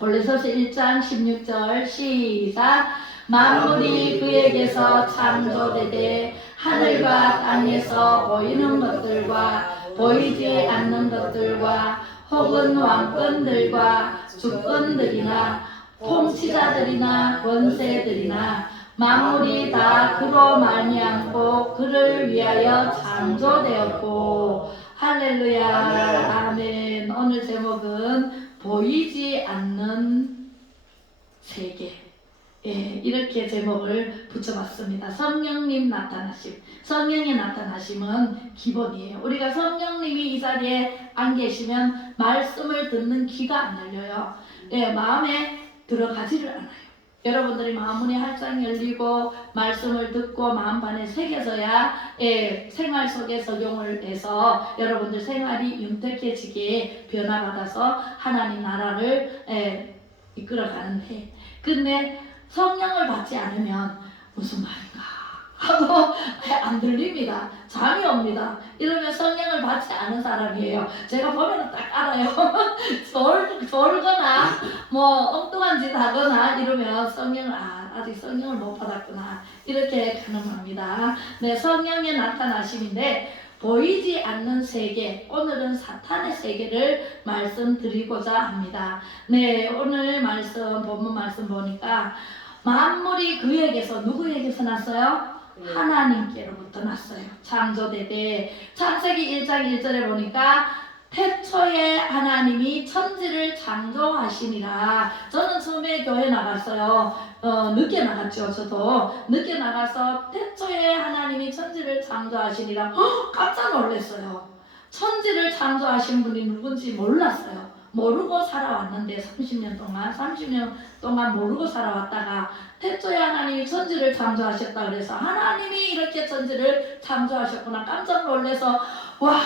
올레서서 1장 16절 시작. 만물이 그에게서 창조되되 하늘과 땅에서 보이는 것들과 보이지 않는 것들과 혹은 왕권들과 주권들이나 통치자들이나 권세들이나 만물이 다 그로 말미암고 그를 위하여 창조되었고. 할렐루야. 아멘. 오늘 제목은 보이지 않는 세계. 예, 이렇게 제목을 붙여봤습니다. 성령님 나타나심. 성령의 나타나심은 기본이에요. 우리가 성령님이 이 자리에 안 계시면 말씀을 듣는 귀가 안 열려요. 예, 마음에 들어가지를 않아요. 여러분들이 마음문이 활짝 열리고 말씀을 듣고 마음반에 새겨져야 생활 속에 적용을 해서 여러분들 생활이 윤택해지게 변화받아서 하나님 나라를 이끌어가는데, 근데 성령을 받지 않으면 무슨 말인가 하고 안 들립니다. 잠이 옵니다. 이러면 성령을 받지 않은 사람이에요. 제가 보면 딱 알아요. 졸거나 엉뚱한 짓 하거나 이러면 성령을 아직 성령을 못 받았구나 이렇게 가늠합니다. 네, 성령의 나타나심인데 보이지 않는 세계, 오늘은 사탄의 세계를 말씀드리고자 합니다. 네, 오늘 말씀 본문 말씀 보니까 만물이 그에게서, 누구에게서 났어요? 하나님께로부터 났어요. 창조되되 창세기 1장 1절에 보니까 태초에 하나님이 천지를 창조하시니라. 저는 처음에 교회 나갔어요. 늦게 나갔죠. 저도 늦게 나가서 태초에 하나님이 천지를 창조하시니라. 깜짝 놀랐어요. 천지를 창조하신 분이 누군지 몰랐어요. 모르고 살아왔는데 30년 동안 모르고 살아왔다가 태초에 하나님이 천지를 창조하셨다 그래서 하나님이 이렇게 천지를 창조하셨구나 깜짝 놀라서 와,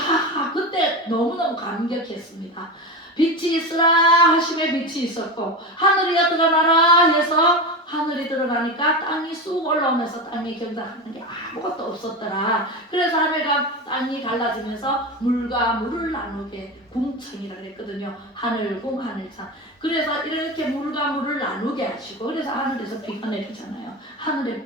그때 너무너무 감격했습니다. 빛이 있으라 하심에 빛이 있었고 하늘이가 드러나라 해서 하늘이 들어가니까 땅이 쑥 올라오면서 땅에 경작하는 게 아무것도 없었더라. 그래서 하늘과 땅이 갈라지면서 물과 물을 나누게 궁창이라 그랬거든요. 하늘궁 하늘창. 그래서 이렇게 물과 물을 나누게 하시고 그래서 하늘에서 비가 내리잖아요. 하늘에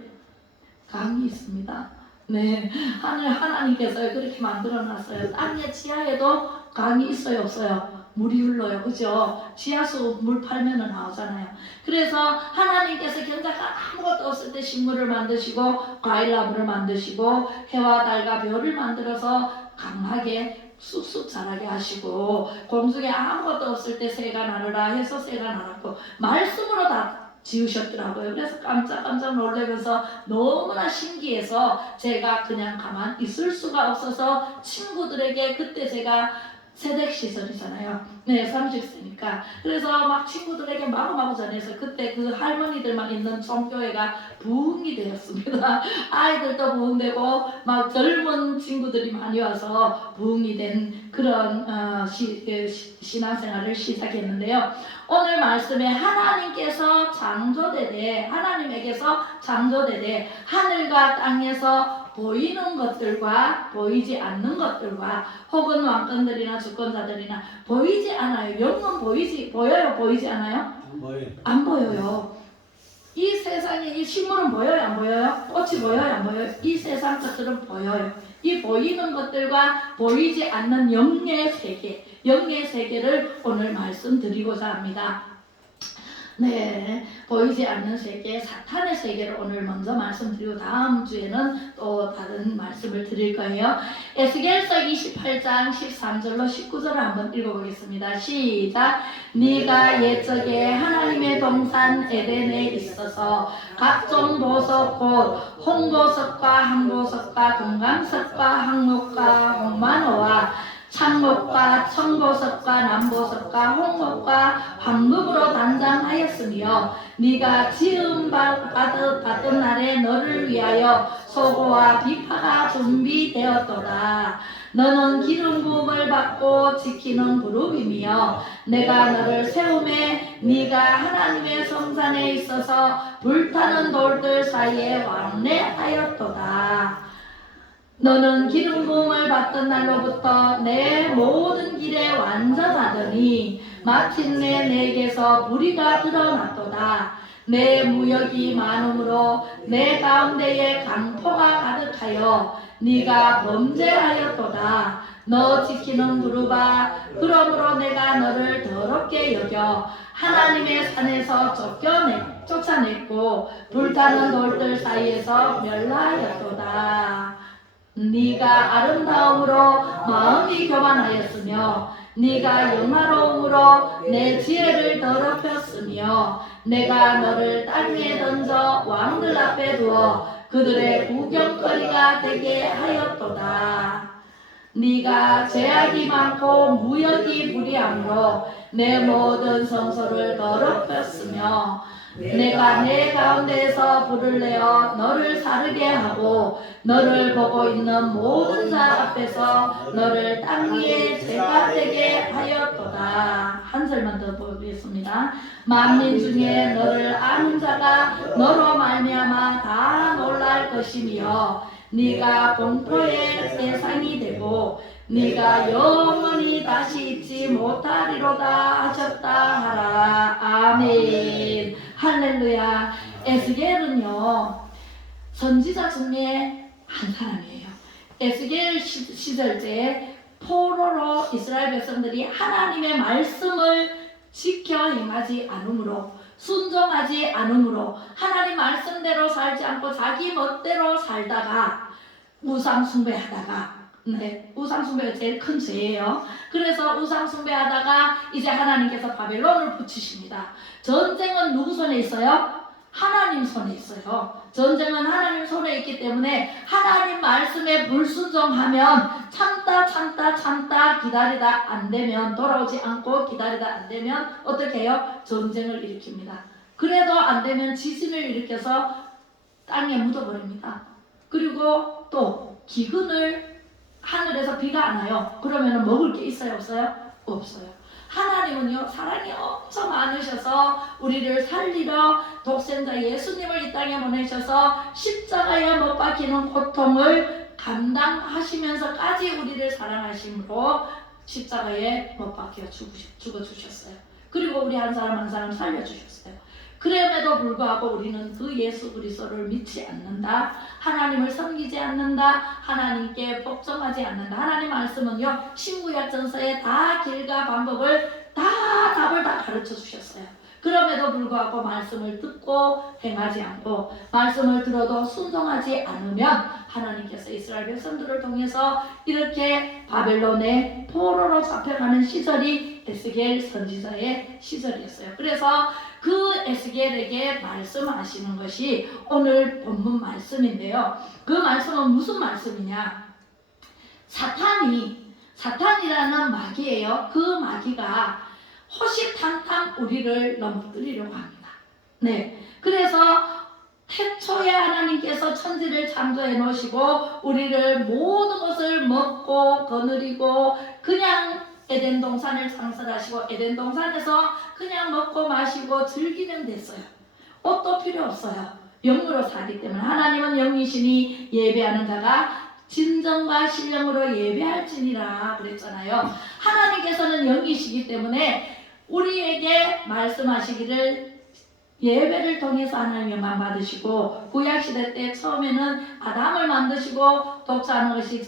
강이 있습니다. 네, 하나님께서 그렇게 만들어놨어요. 땅의 지하에도 강이 있어요, 없어요? 물이 흘러요, 그죠? 지하수 물 팔면은 나오잖아요. 그래서 하나님께서 경작한 아무것도 없을 때 식물을 만드시고 과일나무를 만드시고 해와 달과 별을 만들어서 강하게 쑥쑥 자라게 하시고 공중에 아무것도 없을 때 새가 나르라 해서 새가 날았고 말씀으로 다 지으셨더라고요. 그래서 깜짝 놀라면서 너무나 신기해서 제가 그냥 가만 있을 수가 없어서 친구들에게, 그때 제가 새댁 시절이잖아요. 네, 30세니까. 그래서 막 친구들에게 마구마구 전해서 그때 그 할머니들만 있는 종교회가 부흥이 되었습니다. 아이들도 부흥되고 막 젊은 친구들이 많이 와서 부흥이 된 그런 신앙생활을 시작했는데요. 오늘 말씀에 하나님께서 창조되되, 하나님에게서 창조되되 하늘과 땅에서 보이는 것들과 보이지 않는 것들과 혹은 왕권들이나 주권자들이나 보이지 않아요. 영은 보여요? 보이지 않아요? 안 보여요. 이 세상에 이 식물은 보여요? 안 보여요? 꽃이 보여요? 안 보여요? 이 세상 것들은 보여요. 이 보이는 것들과 보이지 않는 영의 세계, 영의 세계를 오늘 말씀드리고자 합니다. 네, 보이지 않는 세계, 사탄의 세계를 오늘 먼저 말씀드리고 다음 주에는 또 다른 말씀을 드릴 거예요. 에스겔서 28장 13절로 19절을 한번 읽어보겠습니다. 시작. 네가 옛적에 하나님의 동산 에덴에 있어서 각종 보석 곧 홍보석과 항보석과 금강석과 항목과 홍만호와 창목과 청보석과 남보석과 홍목과 황금으로 단장하였으며 네가 지음 받은 날에 너를 위하여 소고와 비파가 준비되었도다. 너는 기름 부음을 받고 지키는 그룹이며 내가 너를 세움에 네가 하나님의 성산에 있어서 불타는 돌들 사이에 왕래하였도다. 너는 기름 부음을 받던 날로부터 내 모든 길에 완전하더니 마침내 내게서 무리가 드러났도다. 내 무역이 많음으로 내 가운데에 강포가 가득하여 네가 범죄하였도다. 너 지키는 그루바, 그러므로 내가 너를 더럽게 여겨 하나님의 산에서 쫓아냈고 불타는 돌들 사이에서 멸하였도다. 네가 아름다움으로 마음이 교만하였으며 네가 영화로움으로 내 지혜를 더럽혔으며 내가 너를 땅 위에 던져 왕들 앞에 두어 그들의 구경거리가 되게 하였도다. 네가 죄악이 많고 무역이 무리함으로 내 모든 성소를 더럽혔으며 내가 내 가운데에서 불을 내어 너를 사르게 하고 너를 보고 있는 모든 자 앞에서 너를 땅 위에 죄가 되게 하였도다. 한 절만 더 보겠습니다. 만민 중에 너를 아는 자가 너로 말미암아 다 놀랄 것이며 네가 공포의 대상이 되고 네가 영원히 다시 잊지 못하리로다 하셨다 하라. 아멘. 할렐루야. 에스겔은요 선지자 중에 한 사람이에요. 에스겔 시절 때 포로로 이스라엘 백성들이 하나님의 말씀을 지켜 행하지 않으므로, 순종하지 않으므로, 하나님 말씀대로 살지 않고 자기 멋대로 살다가 우상 숭배하다가, 우상 숭배가 제일 큰 죄예요. 그래서 우상 숭배하다가 이제 하나님께서 바벨론을 붙이십니다. 전쟁은 누구 손에 있어요? 하나님 손에 있어요. 전쟁은 하나님 손에 있기 때문에 하나님 말씀에 불순종하면 참다 기다리다 안 되면, 돌아오지 않고 기다리다 안 되면 어떻게 해요? 전쟁을 일으킵니다. 그래도 안 되면 지진을 일으켜서 땅에 묻어버립니다. 그리고 또 기근을, 하늘에서 비가 안 와요. 그러면 먹을 게 있어요? 없어요? 없어요. 하나님은요 사랑이 엄청 많으셔서 우리를 살리러 독생자 예수님을 이 땅에 보내셔서 십자가에 못 박히는 고통을 감당하시면서까지 우리를 사랑하심으로 십자가에 못 박혀 죽어주셨어요. 그리고 우리 한 사람 한 사람 살려주셨어요. 그럼에도 불구하고 우리는 그 예수 그리스도를 믿지 않는다, 하나님을 섬기지 않는다, 하나님께 복종하지 않는다. 하나님 말씀은요 신구약 전서에 다 길과 방법을 답을 다 가르쳐 주셨어요. 그럼에도 불구하고 말씀을 듣고 행하지 않고, 말씀을 들어도 순종하지 않으면 하나님께서 이스라엘 백성들을 통해서 이렇게 바벨론의 포로로 잡혀가는 시절이 에스겔 선지자의 시절이었어요. 그래서 그 에스겔에게 말씀하시는 것이 오늘 본문 말씀인데요. 그 말씀은 무슨 말씀이냐? 사탄이라는 마귀예요. 그 마귀가 호시탐탐 우리를 넘어뜨리려고 합니다. 그래서 태초에 하나님께서 천지를 창조해 놓으시고 우리를 모든 것을 먹고 거느리고 그냥 에덴 동산을 창설하시고 에덴 동산에서 그냥 먹고 마시고 즐기면 됐어요. 옷도 필요 없어요. 영으로 살기 때문에. 하나님은 영이시니 예배하는 자가 진정과 신령으로 예배할지니라 그랬잖아요. 하나님께서는 영이시기 때문에 우리에게 말씀하시기를 예배를 통해서 하나님 영광 받으시고, 구약시대 때 처음에는 아담을 만드시고 독자하는 것이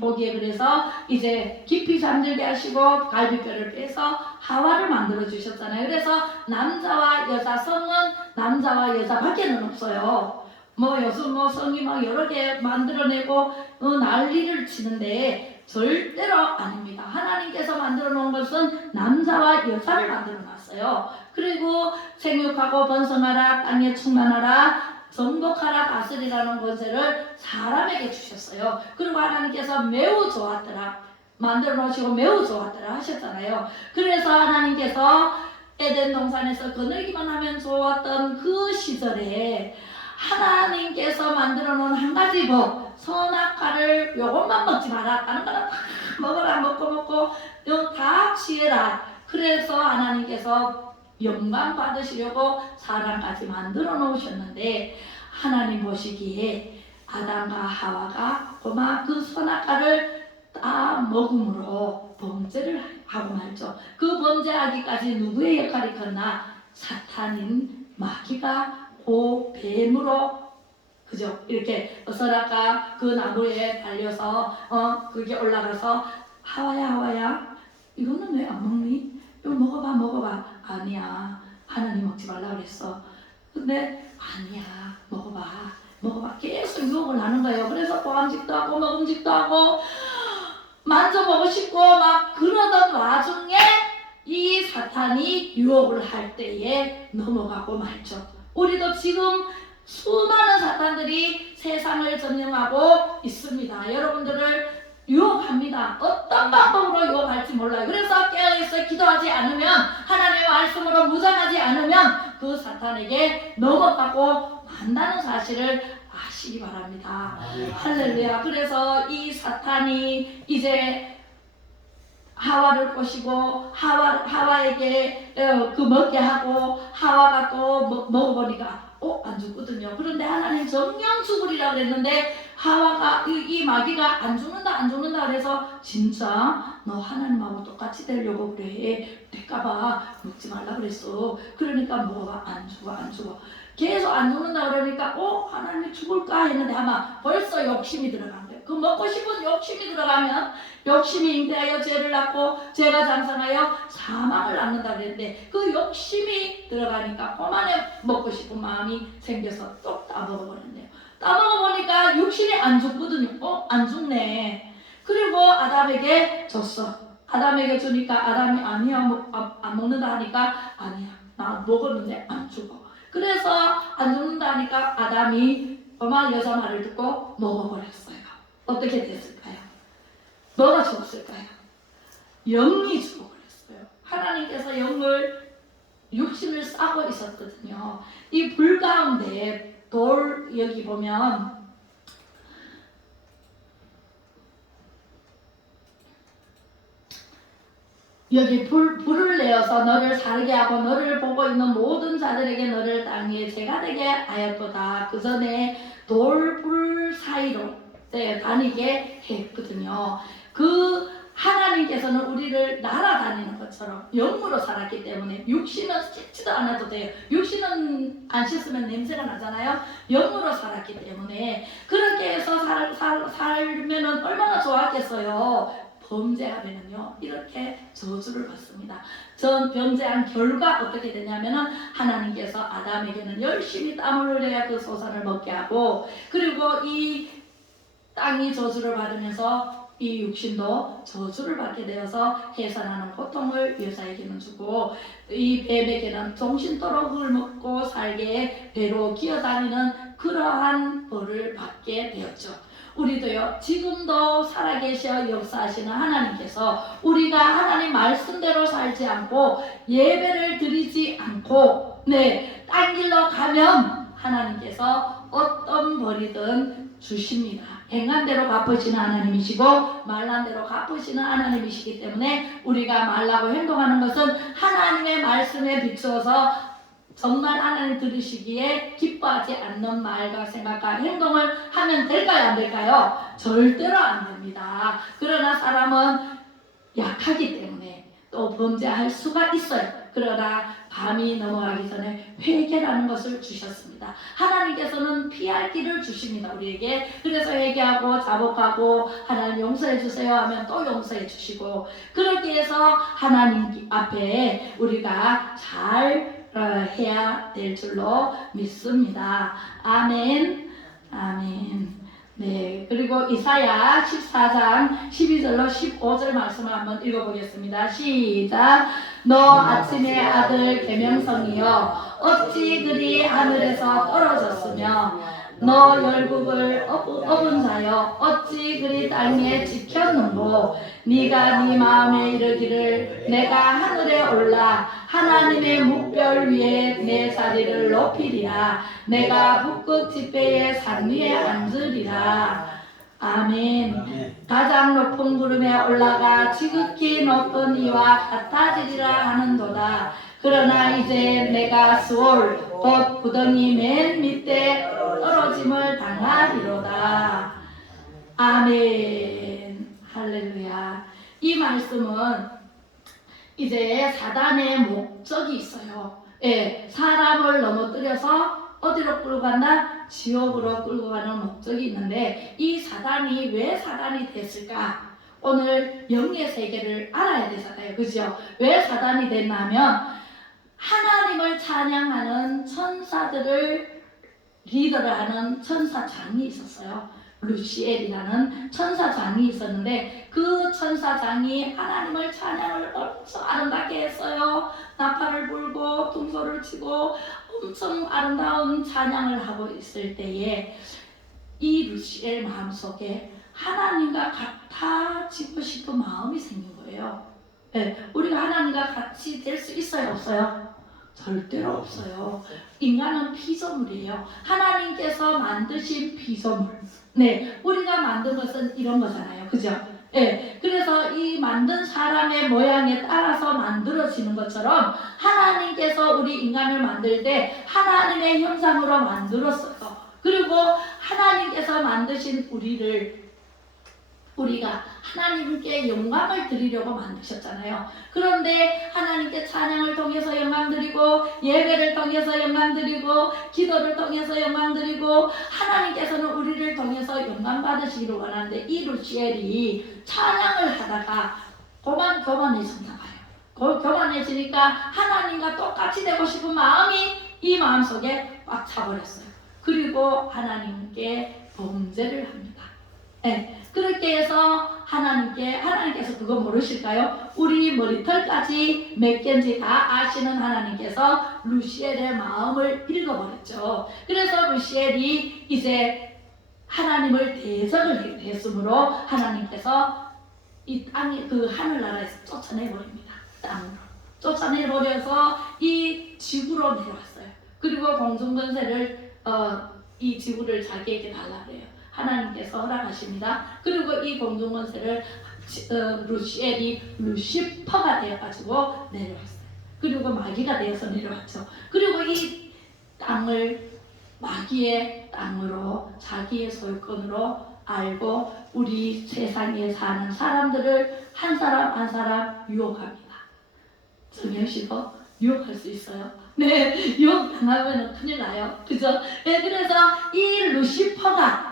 보기에 그래서 이제 깊이 잠들게 하시고 갈비뼈를 빼서 하와를 만들어 주셨잖아요. 그래서 남자와 여자, 성은 남자와 여자밖에는 없어요. 요즘 성이 여러 개 만들어내고 난리를 치는데 절대로 아닙니다. 하나님께서 만들어 놓은 것은 남자와 여자를 만들어 놨어요. 그리고 생육하고 번성하라, 땅에 충만하라, 정복하라, 다스리라는 권세를 사람에게 주셨어요. 그리고 하나님께서 매우 좋았더라, 만들어 놓으시고 매우 좋았더라 하셨잖아요. 그래서 하나님께서 에덴 동산에서 거느리기만 하면 좋았던 그 시절에 하나님께서 만들어 놓은 한 가지 법, 선악과를 요것만 먹지 마라, 다른 거는 다 먹어라, 먹고 이거 다 취해라. 그래서 하나님께서 영광 받으시려고 사람까지 만들어 놓으셨는데, 하나님 보시기에 아담과 하와가 고마 그 선악과를 다 먹음으로 범죄를 하고 말죠. 그 범죄하기까지 누구의 역할이 컸나? 사탄인 마귀가 그 뱀으로 그죠? 이렇게 서라가 그 나무에 달려서 그게 올라가서 하와야 이거는 왜 안 먹니? 이거 먹어봐. 아니야, 하나님 먹지 말라 그랬어. 근데 아니야, 먹어봐. 계속 유혹을 하는 거예요. 그래서 보암직도 하고 먹음직도 하고 만져보고 싶고 막 그러던 와중에 이 사탄이 유혹을 할 때에 넘어가고 말죠. 우리도 지금 수많은 사탄들이 세상을 점령하고 있습니다. 여러분들을 유혹합니다. 어떤 방법으로 유혹할지 몰라요. 그래서 깨어있어 기도하지 않으면, 하나님의 말씀으로 무장하지 않으면 그 사탄에게 넘어가고 만다는 사실을 아시기 바랍니다. 할렐루야. 그래서 이 사탄이 이제 하와를 꼬시고 하와에게 그 먹게 하고, 하와가 또 먹어보니까 안 죽거든요. 그런데 하나님 정령 죽으리라 그랬는데 하와가 이 마귀가 안 죽는다 그래서 진짜 너 하나님하고 똑같이 되려고 그래, 될까봐 먹지 말라 그랬어. 그러니까 먹어봐. 안 죽어. 계속 안 죽는다 그러니까 하나님이 죽을까 했는데 아마 벌써 욕심이 들어간대요. 그 먹고 싶은 욕심이 들어가면 욕심이 잉태하여 죄를 낳고 죄가 장성하여 사망을 낳는다 그랬는데 그 욕심이 들어가니까 그만에 먹고 싶은 마음이 생겨서 또 따먹어버렸네요. 따먹어보니까 육신이 안 죽거든요. 안 죽네. 그리고 아담에게 줬어. 아담에게 주니까 아담이 아니야, 안 먹는다 하니까 아니야, 나 먹었는데 안 죽어. 그래서 안 죽는다 하니까 아담이 여자 말을 듣고 먹어버렸어요. 어떻게 됐을까요? 뭐가 죽었을까요? 영이 죽어버렸어요. 하나님께서 영을, 육신을 싸고 있었거든요. 이 불 가운데 여기 보면 여기 불을 내어서 너를 살게 하고 너를 보고 있는 모든 자들에게 너를 땅 위에 재가 되게 하였도다. 그 전에 돌불 사이로 다니게 했거든요. 그 하나님께서는 우리를 날아다니는 것처럼 영으로 살았기 때문에 육신은 씻지도 않아도 돼요. 육신은 안 씻으면 냄새가 나잖아요. 영으로 살았기 때문에 그렇게 해서 살면은 얼마나 좋았겠어요. 범죄하면은요 이렇게 저주를 받습니다. 전 범죄한 결과 어떻게 되냐면은 하나님께서 아담에게는 열심히 땀을 흘려야 그 소산을 먹게 하고, 그리고 이 땅이 저주를 받으면서 이 육신도 저주를 받게 되어서 해산하는 고통을 여자에게는 주고, 이 뱀에게는 종신토록 흙을 먹고 살게 배로 기어다니는 그러한 벌을 받게 되었죠. 우리도요, 지금도 살아계셔 역사하시는 하나님께서 우리가 하나님 말씀대로 살지 않고 예배를 드리지 않고 딴 길로 가면 하나님께서 어떤 벌이든 주십니다. 행한 대로 갚으시는 하나님이시고 말란 대로 갚으시는 하나님이시기 때문에 우리가 말라고 행동하는 것은 하나님의 말씀에 비추어서 정말 하나님 들으시기에 기뻐하지 않는 말과 생각과 행동을 하면 될까요? 안 될까요? 절대로 안 됩니다. 그러나 사람은 약하기 때문에 또 범죄할 수가 있어요. 그러나 밤이 넘어가기 전에 회개라는 것을 주셨습니다. 하나님께서는 피할 길을 주십니다, 우리에게. 그래서 회개하고 자복하고 하나님 용서해 주세요 하면 또 용서해 주시고, 그렇게 해서 하나님 앞에 우리가 잘 해야 될 줄로 믿습니다. 아멘. 네, 그리고 이사야 14장 12절로 15절 말씀을 한번 읽어보겠습니다. 시작. 너 아침의 아들 계명성이여 어찌 그리 하늘에서 떨어졌으며 너 열국을 업은 자여 어찌 그리 땅에 지켰는고. 네가 네 마음에 이르기를 내가 하늘에 올라 하나님의 묵별 위에 내 자리를 높이리라. 내가 북극 지폐의 산 위에 앉으리라. 아멘. 가장 높은 구름에 올라가 지극히 높은 이와 같아지리라 하는도다. 그러나 이제 내가 스올 곧 구덩이 맨 밑에 떨어짐을 당하리로다. 아멘. 할렐루야. 이 말씀은 이제 사단의 목적이 있어요. 예, 사람을 넘어뜨려서 어디로 끌고 간다? 지옥으로 끌고 가는 목적이 있는데 이 사단이 왜 사단이 됐을까? 오늘 영의 세계를 알아야 되잖아요. 그죠? 왜 사단이 됐냐면 하나님을 찬양하는 천사들을 리더를 하는 천사장이 있었어요. 루시엘이라는 천사장이 있었는데 그 천사장이 하나님을 찬양을 엄청 아름답게 했어요. 나팔을 불고 둥소를 치고 엄청 아름다운 찬양을 하고 있을 때에 이 루시엘 마음속에 하나님과 같아지고 싶은 마음이 생긴 거예요. 네, 우리가 하나님과 같이 될 수 있어요? 없어요? 절대로 없어요. 인간은 피조물이에요. 하나님께서 만드신 피조물. 네, 우리가 만든 것은 이런 거잖아요. 그죠? 네, 그래서 이 만든 사람의 모양에 따라서 만들어지는 것처럼 하나님께서 우리 인간을 만들 때 하나님의 형상으로 만들었어요. 그리고 하나님께서 만드신 우리가 하나님께 영광을 드리려고 만드셨잖아요. 그런데 하나님께 찬양을 통해서 영광 드리고 예배를 통해서 영광 드리고 기도를 통해서 영광 드리고 하나님께서는 우리를 통해서 영광 받으시기를 원하는데 이 루시엘이 찬양을 하다가 교만해졌나 봐요. 교만해지니까 하나님과 똑같이 되고 싶은 마음이 이 마음속에 꽉 차버렸어요. 그리고 하나님께 범죄를 합니다. 네, 그렇게 해서 하나님께서 그거 모르실까요? 우리 머리털까지 몇 개인지 다 아시는 하나님께서 루시엘의 마음을 읽어버렸죠. 그래서 루시엘이 이제 하나님을 대적을 했으므로 하나님께서 이 땅에 그 하늘나라에서 쫓아내버립니다. 땅으로 쫓아내버려서 이 지구로 내려왔어요. 그리고 공중권세를 이 지구를 자기에게 달라 그래요. 하나님께서 허락하십니다. 그리고 이 공중권세를 루시엘이 루시퍼가 되어가지고 내려왔어요. 그리고 마귀가 되어서 내려왔죠. 그리고 이 땅을 마귀의 땅으로 자기의 소유권으로 알고 우리 세상에 사는 사람들을 한 사람 한 사람 유혹합니다. 정영씨도 유혹할 수 있어요. 네, 유혹당하면 큰일 나요. 그죠? 네, 그래서 이 루시퍼가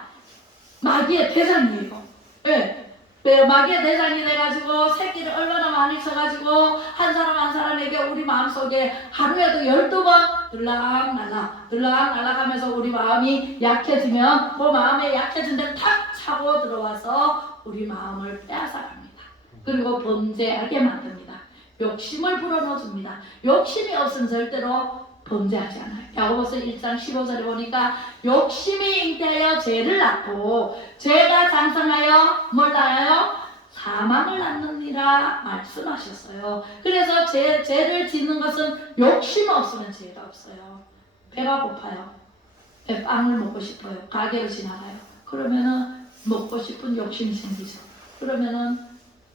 마귀의 대장이에요. 네. 마귀의 대장이 돼가지고 새끼를 얼마나 많이 쳐가지고 한 사람 한 사람에게 우리 마음속에 하루에도 12번 들락날락 하면서 우리 마음이 약해지면 그 마음에 약해진 데를 탁 차고 들어와서 우리 마음을 빼앗아갑니다. 그리고 범죄하게 만듭니다. 욕심을 불어넣어줍니다. 욕심이 없으면 절대로 범죄하지 않아요. 야고보서 1장 15절에 보니까 욕심이 잉태하여 죄를 낳고 죄가 장성하여 뭘 낳아요? 사망을 낳느니라 말씀하셨어요. 그래서 죄를 짓는 것은 욕심 없으면 죄가 없어요. 배가 고파요. 빵을 먹고 싶어요. 가게를 지나가요. 그러면은 먹고 싶은 욕심이 생기죠. 그러면은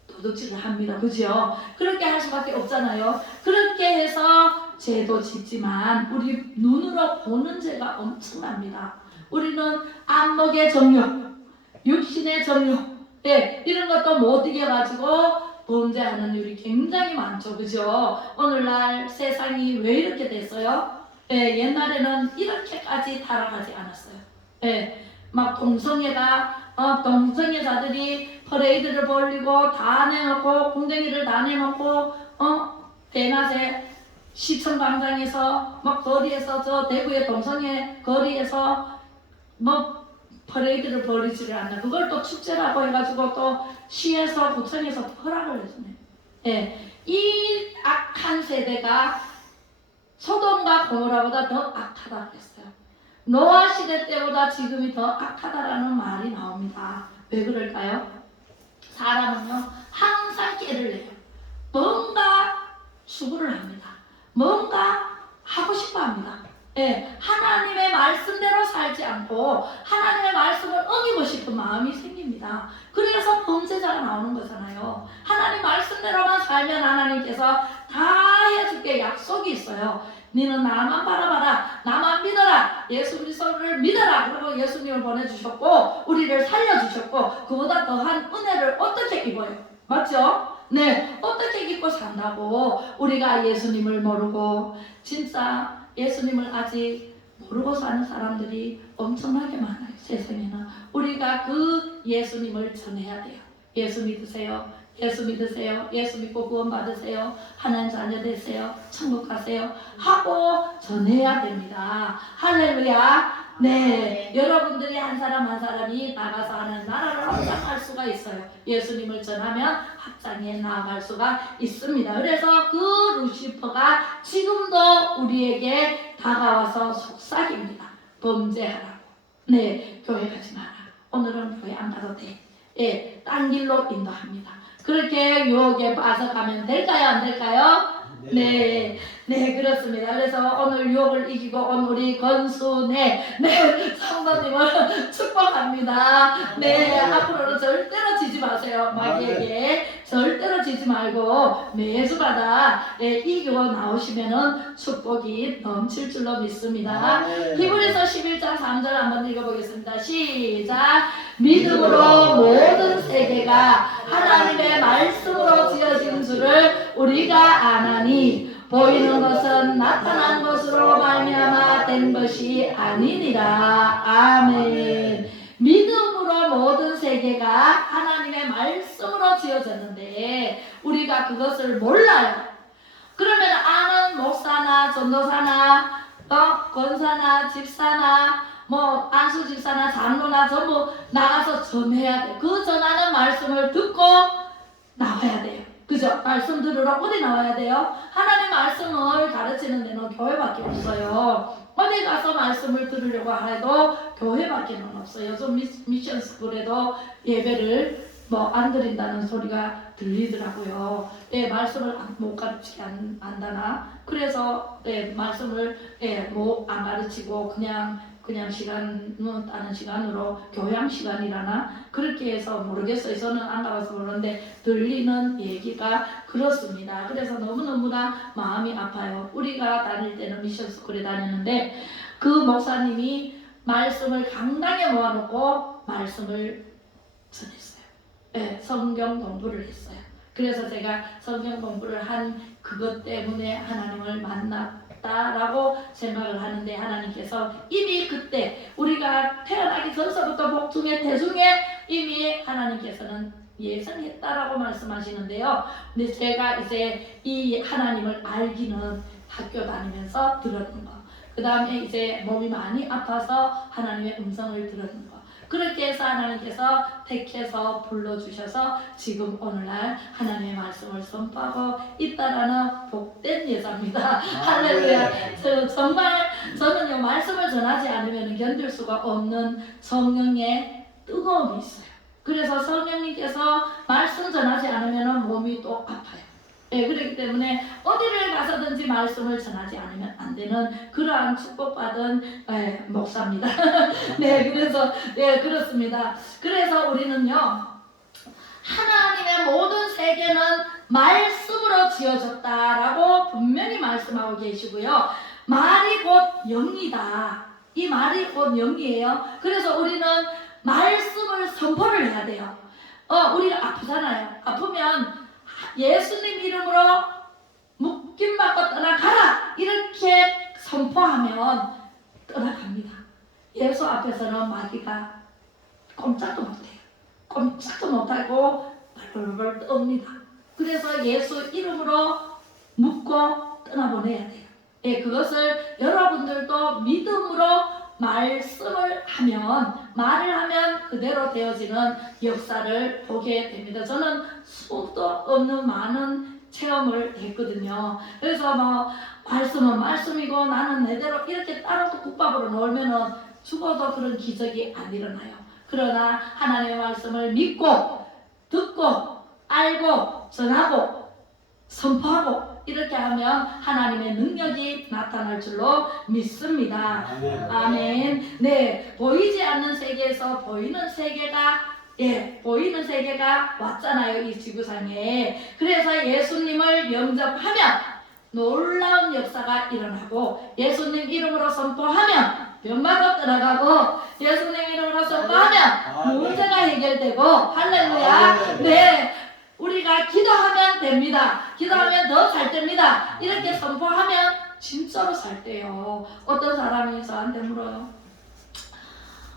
도둑질을 합니다. 그죠? 그렇게 할 수밖에 없잖아요. 그렇게 해서 죄도 짓지만 우리 눈으로 보는 죄가 엄청납니다. 우리는 안목의 정욕, 육신의 정욕, 네, 이런 것도 못 이겨가지고 범죄하는 일이 굉장히 많죠. 그죠? 오늘날 세상이 왜 이렇게 됐어요? 네, 옛날에는 이렇게까지 타락하지 않았어요. 네, 막 동성애자들이 퍼레이드를 벌리고 다 내놓고 궁뎅이를 다 내놓고 대낮에 시청광장에서 막 거리에서 저 대구의 동성애 거리에서 뭐 퍼레이드를 벌이지를 않나. 그걸 또 축제라고 해가지고 또 시에서 구청에서 허락을 해주네. 예, 이 악한 세대가 소돔과 고모라보다 더 악하다 그랬어요. 노아 시대 때보다 지금이 더 악하다라는 말이 나옵니다. 왜 그럴까요? 사람은요 항상 깨를 내요. 뭔가 추구를 합니다. 뭔가 하고 싶어 합니다. 네, 하나님의 말씀대로 살지 않고 하나님의 말씀을 어기고 싶은 마음이 생깁니다. 그래서 범죄자가 나오는 거잖아요. 하나님 말씀대로만 살면 하나님께서 다 해줄게 약속이 있어요. 너는 나만 바라봐라. 나만 믿어라. 예수 그리스도를 믿어라. 그리고 예수님을 보내주셨고 우리를 살려주셨고 그보다 더한 은혜를 어떻게 입어요? 맞죠? 네, 어떻게 믿고 산다고 우리가 예수님을 모르고 진짜 예수님을 아직 모르고 사는 사람들이 엄청나게 많아요. 세상에는 우리가 그 예수님을 전해야 돼요. 예수 믿으세요. 예수 믿으세요. 예수 믿고 구원 받으세요. 하나님 자녀 되세요. 천국 가세요. 하고 전해야 됩니다. 할렐루야. 네, 여러분들이 한 사람 한 사람이 나가서 하는 나라를 확장할 수가 있어요. 예수님을 전하면 확장해 나아갈 수가 있습니다. 그래서 그 루시퍼가 지금도 우리에게 다가와서 속삭입니다. 범죄하라고. 네, 교회 가지 마라. 오늘은 교회 안 가도 돼. 예, 딴 길로 인도합니다. 그렇게 유혹에 빠져가면 될까요? 안 될까요? 네, 네, 그렇습니다. 그래서 오늘 유혹을 이기고 온 우리 건순의 성도님을 축복합니다. 네, 앞으로는 절대로 지지 마세요. 마귀에게 절대로 지지 말고 매주마다 이기고 나오시면은 축복이 넘칠 줄로 믿습니다. 히브리서 11장 3절 한번 읽어보겠습니다. 시작. 믿음으로 모든 세계가 하나님의 말씀으로 지어진 줄을 우리가 아나니 보이는 것은 나타난 것으로 말미암아 된 것이 아니니라. 아멘. 믿음으로 모든 세계가 하나님의 말씀으로 지어졌는데 우리가 그것을 몰라요. 그러면 아는 목사나 전도사나 권사나 집사나 안수 집사나 장로나 전부 나가서 전해야 돼. 그 전하는 말씀을 듣고 나와야 돼요. 그죠? 말씀 들으러 어디 나와야 돼요? 하나님 말씀을 가르치는 데는 교회밖에 없어요. 어디 가서 말씀을 들으려고 해도 교회밖에 없어요. 요즘 미션 스쿨에도 예배를 안 드린다는 소리가 들리더라고요. 예, 말씀을 못 가르치게 한다나. 그래서 말씀을 안 가르치고 그냥 다른 시간으로 교양 시간이라나 그렇게 해서 모르겠어요. 저는 안 가봐서 모르는데 들리는 얘기가 그렇습니다. 그래서 너무너무나 마음이 아파요. 우리가 다닐 때는 미션스쿨에 다녔는데 그 목사님이 말씀을 강당에 모아놓고 말씀을 전했어요. 성경 공부를 했어요. 그래서 제가 성경 공부를 한 그것 때문에 하나님을 만났다라고 생각을 하는데 하나님께서 이미 그때 우리가 태어나기 전서부터 복중에 태중에 이미 하나님께서는 예상했다라고 말씀하시는데요. 근데 제가 이제 이 하나님을 알기는 학교 다니면서 들었는 거. 그 다음에 이제 몸이 많이 아파서 하나님의 음성을 들었는 거. 그렇게 해서 하나님께서 택해서 불러주셔서 지금 오늘날 하나님의 말씀을 선포하고 있다라는 복된 여자입니다. 할렐루야. 정말 저는요 말씀을 전하지 않으면 견딜 수가 없는 성령의 뜨거움이 있어요. 그래서 성령님께서 말씀 전하지 않으면 몸이 또 아파요. 그렇기 때문에 어디를 가서든지 말씀을 전하지 않으면 안 되는 그러한 축복받은 목사입니다. 네, 그래서 그렇습니다. 그래서 우리는요 하나님의 모든 세계는 말씀으로 지어졌다라고 분명히 말씀하고 계시고요. 말이 곧 영이다. 이 말이 곧 영이에요. 그래서 우리는 말씀을 선포를 해야 돼요. 우리가 아프잖아요. 아프면 예수님 이름으로 묶임받고 떠나가라 이렇게 선포하면 떠나갑니다. 예수 앞에서는 마귀가 꼼짝도 못해요. 꼼짝도 못하고 벌벌벌 떱니다. 그래서 예수 이름으로 묶고 떠나보내야 돼요. 그것을 여러분들도 믿음으로 말씀을 하면 말을 하면 그대로 되어지는 역사를 보게 됩니다. 저는 수도 없는 많은 체험을 했거든요. 그래서 말씀은 말씀이고 나는 내대로 이렇게 따로 국밥으로 놀면은 죽어도 그런 기적이 안 일어나요. 그러나 하나님의 말씀을 믿고 듣고 알고 전하고 선포하고 이렇게 하면 하나님의 능력이 나타날 줄로 믿습니다. 아멘. 네, 보이지 않는 세계에서 보이는 세계가 왔잖아요, 이 지구상에. 그래서 예수님을 영접하면 놀라운 역사가 일어나고 예수님 이름으로 선포하면 병마도 떠나가고 예수님 이름으로 선포하면 문제가 해결되고 할렐루야. 네. 우리가 기도하면 됩니다. 기도하면 더 잘 됩니다. 이렇게 선포하면 진짜로 잘 돼요. 어떤 사람이 저한테 물어요.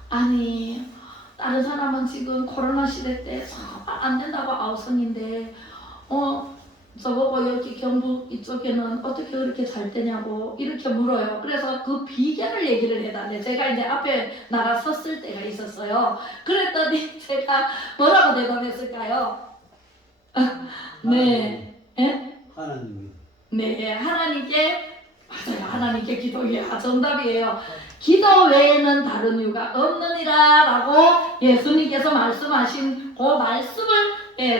아니, 다른 사람은 지금 코로나 시대 때 안 된다고 아우성인데 저보고 여기 경북 이쪽에는 어떻게 그렇게 잘 되냐고 이렇게 물어요. 그래서 그 비결을 얘기를 해달래. 제가 이제 앞에 나가 섰을 때가 있었어요. 그랬더니 제가 뭐라고 대답했을까요? 네. 예? 하나님. 네, 하나님께, 맞아요. 하나님께 기도해야 정답이에요. 기도 외에는 다른 이유가 없느니라 라고 예수님께서 말씀하신 그 말씀을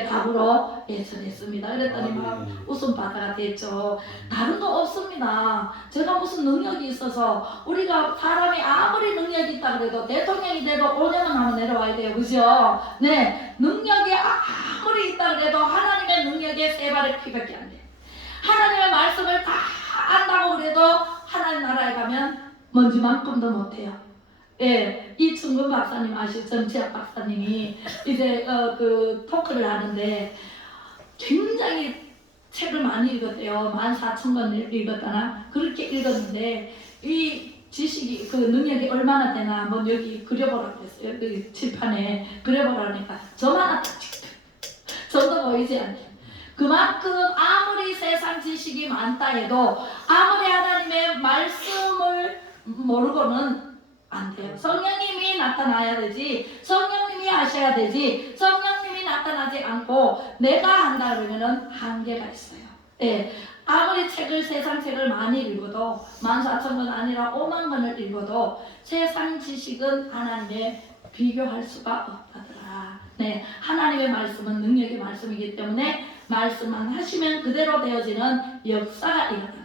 답으로 전했습니다. 그랬더니 막 웃음바다가 됐죠. 다른 거 없습니다. 제가 무슨 능력이 있어서, 우리가 사람이 아무리 능력이 있다 그래도 대통령이 돼도 5년은 하면 내려와야 돼요. 그죠? 네, 능력이 아무리 있다 그래도 하나님의 능력에 3발의 피밖에 안 돼요. 하나님의 말씀을 다 안다고 그래도 하나님 나라에 가면 먼지만큼도 못해요. 예, 이충근 박사님 아시죠? 정치학 박사님이 이제 그 토크를 하는데 굉장히 책을 많이 읽었대요. 14,000권 읽었다나 그렇게 읽었는데 이 지식이 그 능력이 얼마나 되나 한번 여기 그려보라고 했어요. 그 칠판에 그려보라니까 저만 전도 보이지 않게. 그만큼 아무리 세상 지식이 많다 해도 아무리 하나님의 말씀을 모르고는 안 돼요. 성령님이 나타나야 되지, 성령님이 하셔야 되지, 성령님이 나타나지 않고 내가 한다 그러면은 한계가 있어요. 예, 아무리 세상 책을 많이 읽어도 14,000권 아니라 5만 권을 읽어도 세상 지식은 하나님의 비교할 수가 없다더라. 네, 하나님의 말씀은 능력의 말씀이기 때문에 말씀만 하시면 그대로 되어지는 역사가 일어납니다.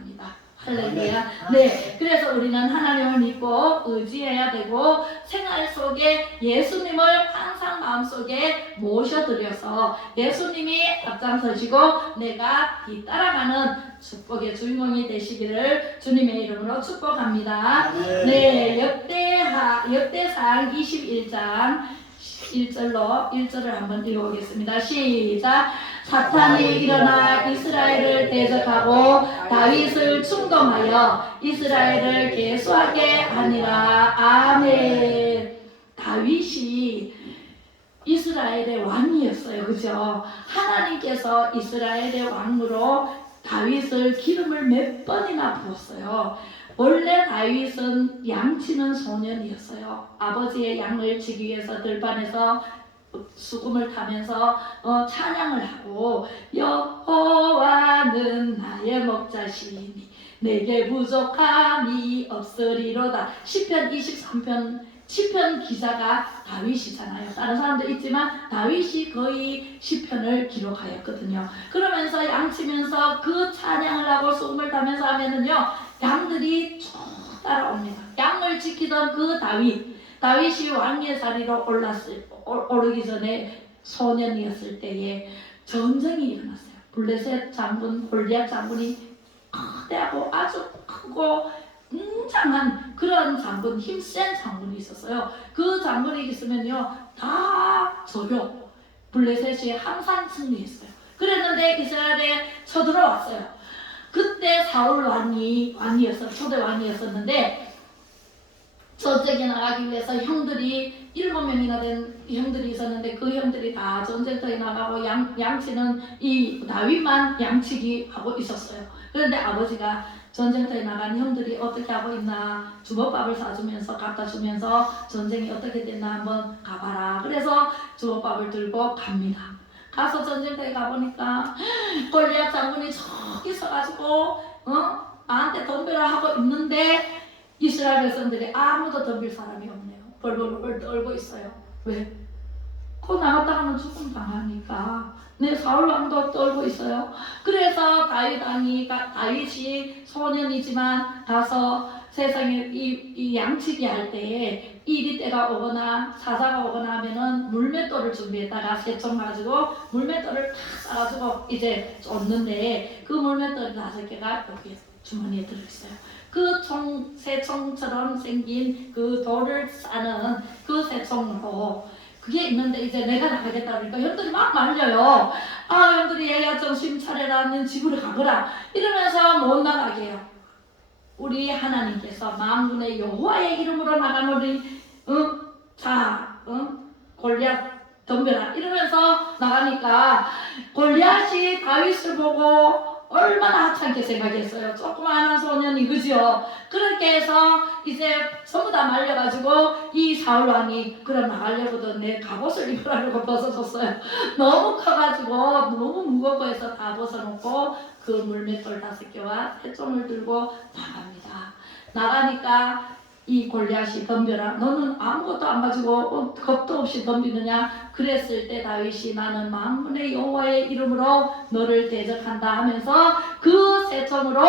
할렐루야. 네, 그래서 우리는 하나님을 믿고 의지해야 되고 생활 속에 예수님을 항상 마음속에 모셔드려서 예수님이 앞장서시고 내가 뒤따라가는 축복의 주인공이 되시기를 주님의 이름으로 축복합니다. 네, 역대상 21장 1절을 한번 읽어보겠습니다. 시작. 사탄이 일어나 이스라엘을 대적하고 다윗을 충동하여 이스라엘을 계수하게 하니라. 아멘. 다윗이 이스라엘의 왕이었어요. 그죠? 하나님께서 이스라엘의 왕으로 다윗을 기름을 몇 번이나 부었어요. 원래 다윗은 양치는 소년이었어요. 아버지의 양을 치기 위해서 들판에서 수금을 타면서 찬양을 하고 여호와는 나의 목자시니 내게 부족함이 없으리로다. 시편 23편 시편 기자가 다윗이잖아요. 다른 사람도 있지만 다윗이 거의 시편을 기록하였거든요. 그러면서 양치면서 그 찬양을 하고 수금을 타면서 하면은요, 양들이 쭉 따라옵니다. 양을 지키던 그 다윗이 왕의 자리로 오르기 전에 소년이었을 때에 전쟁이 일어났어요. 블레셋 장군, 골리앗 장군이 거대하고 아주 크고 웅장한 그런 장군, 힘센 장군이 있었어요. 그 장군이 있으면요, 다 저려. 블레셋이 항상 승리했어요. 그랬는데 이스라엘에 쳐들어왔어요. 그때 사울 왕이었어요. 초대 왕이었었는데 전쟁에 나가기 위해서 형들이 7명이나 된 형들이 있었는데 그 형들이 다 전쟁터에 나가고 양치는 이 다윗만 양치기 하고 있었어요. 그런데 아버지가 전쟁터에 나간 형들이 어떻게 하고 있나 주먹밥을 사주면서 갖다 주면서 전쟁이 어떻게 됐나 한번 가봐라. 그래서 주먹밥을 들고 갑니다. 가서 전쟁터에 가보니까 골리앗 장군이 저기 서가지고 나한테 덤벼라 하고 있는데 이스라엘 백성들이 아무도 덤빌 사람이 없네요. 벌벌벌 떨고 있어요. 왜? 그 나갔다가는 죽음 당하니까. 네, 사울 왕도 떨고 있어요. 그래서 다윗이 소년이지만 가서 세상에 이 양치기 할 때에 이리 때가 오거나 사자가 오거나 하면은 물맷돌을 준비했다가 새총 가지고 물맷돌을 탁 싸가지고 이제 쫓는데 그 물맷돌이 5개가 여기 주머니에 들어있어요. 그 새총처럼 생긴 그 돌을 싸는 그 새총으로 그게 있는데 이제 내가 나가겠다 그러니까 형들이 막 말려요. 아 형들이 얘야 정신 차려라, 는 집으로 가거라 이러면서 못 나가게 해요. 우리 하나님께서 만군의 여호와의 이름으로 나가노니 골리앗 덤벼라 이러면서 나가니까 골리앗이 다윗을 보고 얼마나 하찮게 생각했어요. 조그마한 소년이, 그죠? 그렇게 해서 이제 전부 다 말려가지고 이 사울왕이 그럼 나가려거든 내 갑옷을 입으라고 벗어줬어요. 너무 커가지고 너무 무겁고 해서 다 벗어놓고 그 물맷돌 5개와 새총을 들고 나갑니다. 나가니까 이 골리앗이 덤벼라, 너는 아무것도 안 가지고 겁도 없이 덤비느냐. 그랬을 때 다윗이 나는 만군의 여호와의 이름으로 너를 대적한다 하면서 그 새총으로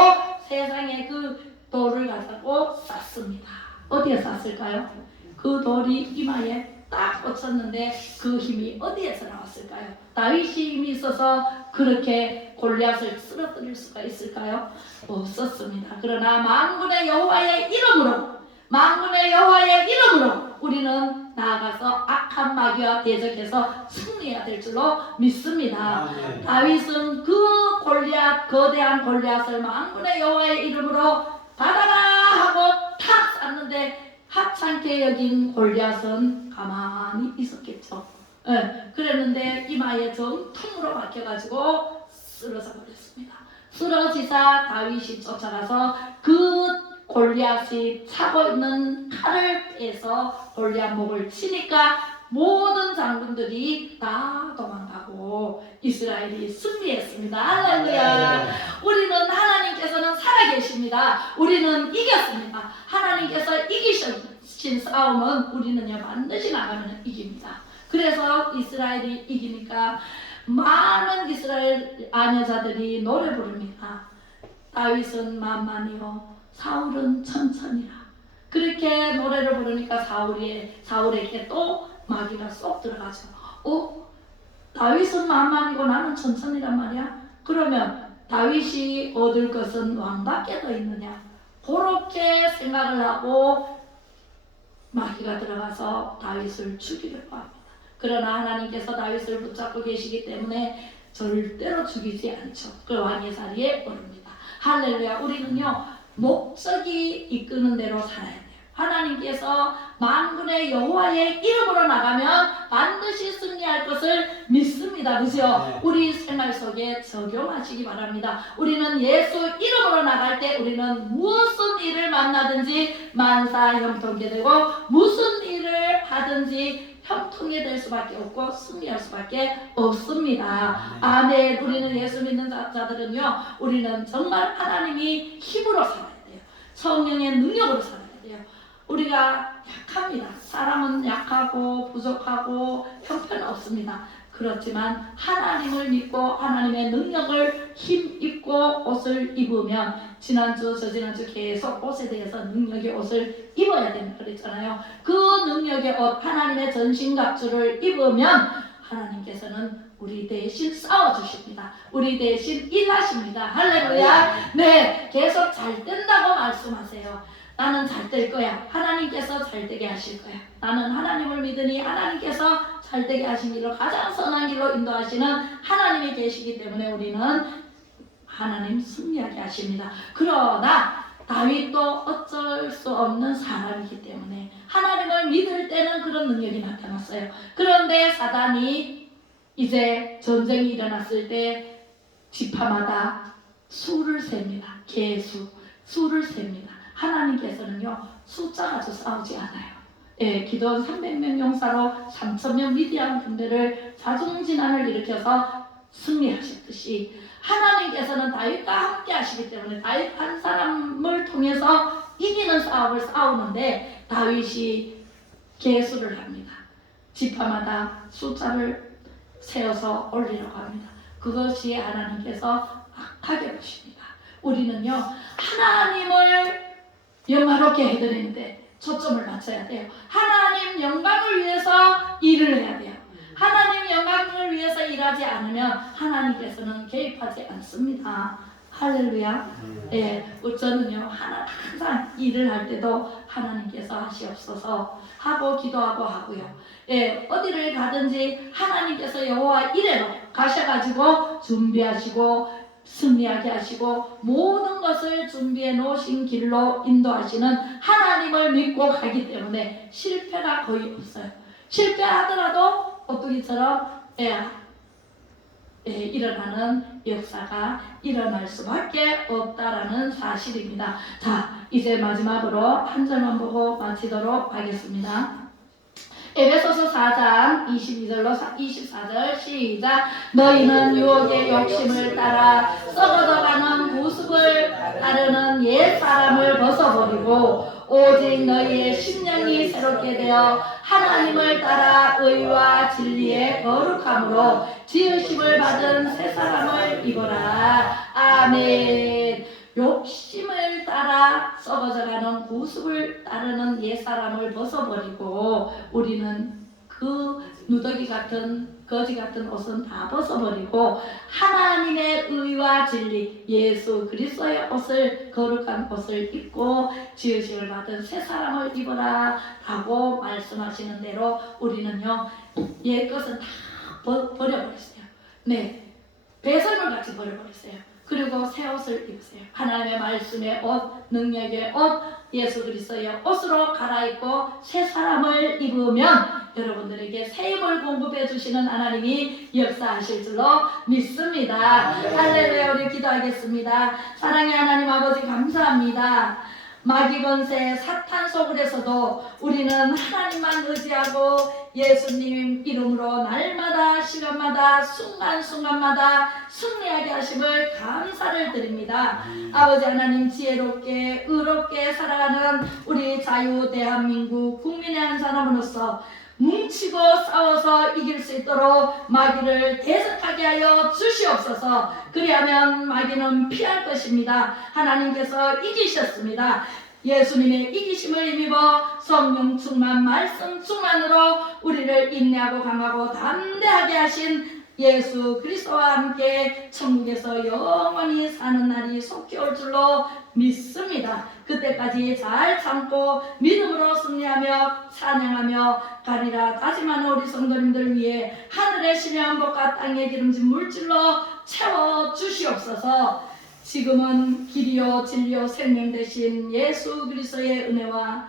세상에 그 돌을 가지고 쐈습니다. 어디에 쐈을까요? 그 돌이 이마에 딱 꽂혔는데 그 힘이 어디에서 나왔을까요? 다윗이 힘이 있어서 그렇게 골리앗을 쓰러뜨릴 수가 있을까요? 없었습니다. 그러나 만군의 여호와의 이름으로, 만군의 여호와의 이름으로 우리는 나아가서 악한 마귀와 대적해서 승리해야 될 줄로 믿습니다. 아멘. 다윗은 그 골리앗, 거대한 골리앗을 만군의 여호와의 이름으로 받아라 하고 탁 쐈는데 하찮게 여긴 골리앗은 가만히 있었겠죠. 그랬는데 이마에 정통으로 막혀가지고 쓰러져 버렸습니다. 쓰러지자 다윗이 쫓아가서 그 골리앗이 차고 있는 칼을 빼서 골리앗 목을 치니까 모든 장군들이 다 도망가고 이스라엘이 승리했습니다. 할렐루야. 우리는 하나님께서는 살아계십니다. 우리는 이겼습니다. 하나님께서 이기신 싸움은 우리는요 반드시 나가면 이깁니다. 그래서 이스라엘이 이기니까 많은 이스라엘 아녀자들이 노래 부릅니다. 다윗은 만만이요 사울은 천천히라. 그렇게 노래를 부르니까 사울에게 또 마귀가 쏙 들어가죠. 다윗은 만만이고 나는 천천히란 말이야? 그러면 다윗이 얻을 것은 왕밖에 더 있느냐? 그렇게 생각을 하고 마귀가 들어가서 다윗을 죽이려고 합니다. 그러나 하나님께서 다윗을 붙잡고 계시기 때문에 절대로 죽이지 않죠. 그 왕의 자리에 오릅니다. 할렐루야. 우리는요 목적이 이끄는 대로 살아야 돼요. 하나님께서 만군의 여호와의 이름으로 나가면 반드시 승리할 것을 믿습니다. 그죠? 우리 생활 속에 적용하시기 바랍니다. 우리는 예수 이름으로 나갈 때 우리는 무슨 일을 만나든지 만사 형통케 되고 무슨 일을 하든지 형통이 될 수밖에 없고 승리할 수밖에 없습니다. 아멘. 우리는 예수 믿는 자들은요 우리는 정말 하나님이 힘으로 살아야 돼요. 성령의 능력으로 살아야 돼요. 우리가 약합니다. 사람은 약하고 부족하고 형편없습니다. 그렇지만 하나님을 믿고 하나님의 능력을 힘입고 옷을 입으면 지난주 저지난주 계속 옷에 대해서 능력의 옷을 입어야 된다 그랬잖아요. 그 능력의 옷 하나님의 전신갑주를 입으면 하나님께서는 우리 대신 싸워주십니다. 우리 대신 일하십니다. 할렐루야. 네, 계속 잘 된다고 말씀하세요. 나는 잘 될 거야. 하나님께서 잘 되게 하실 거야. 나는 하나님을 믿으니 하나님께서 잘 되게 하신 길로 가장 선한 길로 인도하시는 하나님이 계시기 때문에 우리는 하나님 승리하게 하십니다. 그러나 다윗도 어쩔 수 없는 사람이기 때문에 하나님을 믿을 때는 그런 능력이 나타났어요. 그런데 사단이 이제 전쟁이 일어났을 때 지파마다 수를 셉니다. 수를 셉니다. 하나님께서는요 숫자 가지고 싸우지 않아요. 기도원 300명 용사로 3,000명 미디안 군대를 자중진환을 일으켜서 승리하셨듯이 하나님께서는 다윗과 함께 하시기 때문에 다윗 한 사람을 통해서 이기는 싸움을 싸우는데 다윗이 계수를 합니다. 지파마다 숫자를 세워서 올리라고 합니다. 그것이 하나님께서 악하게 보십니다. 우리는요 하나님을 영화롭게 해드리는데 초점을 맞춰야 돼요. 하나님 영광을 위해서 일을 해야 돼요. 하나님 영광을 위해서 일하지 않으면 하나님께서는 개입하지 않습니다. 할렐루야. 예, 저는요 항상 일을 할 때도 하나님께서 하시옵소서 하고 기도하고 하고요. 예, 어디를 가든지 하나님께서 여호와 이레로 가셔가지고 준비하시고 승리하게 하시고 모든 것을 준비해 놓으신 길로 인도하시는 하나님을 믿고 가기 때문에 실패가 거의 없어요. 실패하더라도 오뚜기처럼 일어나는 역사가 일어날 수밖에 없다라는 사실입니다. 자, 이제 마지막으로 한 절만 보고 마치도록 하겠습니다. 에베소서 4장 22절로 24절 시작. 너희는 유혹의 욕심을 따라 썩어져가는 구습을 따르는 옛 사람을 벗어버리고 오직 너희의 심령이 새롭게 되어 하나님을 따라 의와 진리의 거룩함으로 지으심을 받은 새 사람을 입어라. 아멘. 욕심을 따라 썩어져가는 구습을 따르는 옛사람을 벗어버리고 우리는 그 누더기 같은 거지 같은 옷은 다 벗어버리고 하나님의 의와 진리 예수 그리스도의 옷을 거룩한 옷을 입고 지으심을 받은 새 사람을 입어라 라고 말씀하시는 대로 우리는요 옛 것은 다 버려버렸어요. 네, 배설물 같이 버려버렸어요. 그리고 새 옷을 입으세요. 하나님의 말씀의 옷, 능력의 옷, 예수 그리스도의 옷으로 갈아입고 새 사람을 입으면 여러분들에게 새 힘을 공급해 주시는 하나님이 역사하실 줄로 믿습니다. 할렐루야. 우리 기도하겠습니다. 사랑의 하나님 아버지 감사합니다. 마귀 권세 사탄 속을에서도 우리는 하나님만 의지하고 예수님 이름으로 날마다 시간마다 순간순간마다 승리하게 하심을 감사를 드립니다. 아버지 하나님 지혜롭게 의롭게 살아가는 우리 자유 대한민국 국민의 한 사람으로서 뭉치고 싸워서 이길 수 있도록 마귀를 대적하게 하여 주시옵소서. 그리하면 마귀는 피할 것입니다. 하나님께서 이기셨습니다. 예수님의 이기심을 힘입어 성령 충만 말씀 충만으로 우리를 인내하고 강하고 담대하게 하신 예수 그리스도와 함께 천국에서 영원히 사는 날이 속히 올 줄로 믿습니다. 그때까지 잘 참고 믿음으로 승리하며 찬양하며 가리라. 다짐하는 우리 성도님들 위해 하늘의 신의 한복과 땅의 기름진 물질로 채워 주시옵소서. 지금은 길이요 진리요 생명 되신 예수 그리스도의 은혜와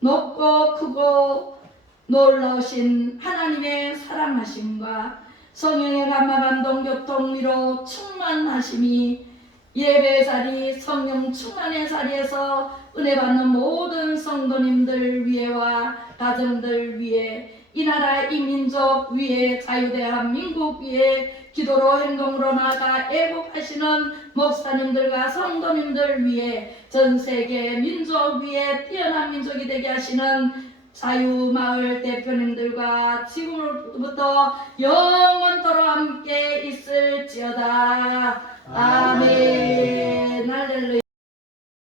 높고 크고 놀라우신 하나님의 사랑하심과 성령의 감화 감동 교통 위로 충만하심이 예배 자리 성령 충만의 자리에서 은혜 받는 모든 성도님들 위에와 가정들 위에 이 나라 이 민족 위에 자유대한민국 위에 기도로 행동으로 나아가 애국하시는 목사님들과 성도님들 위에 전세계 민족 위에 뛰어난 민족이 되게 하시는 자유마을 대표님들과 지금부터 영원토록 함께 있을지어다. 아멘.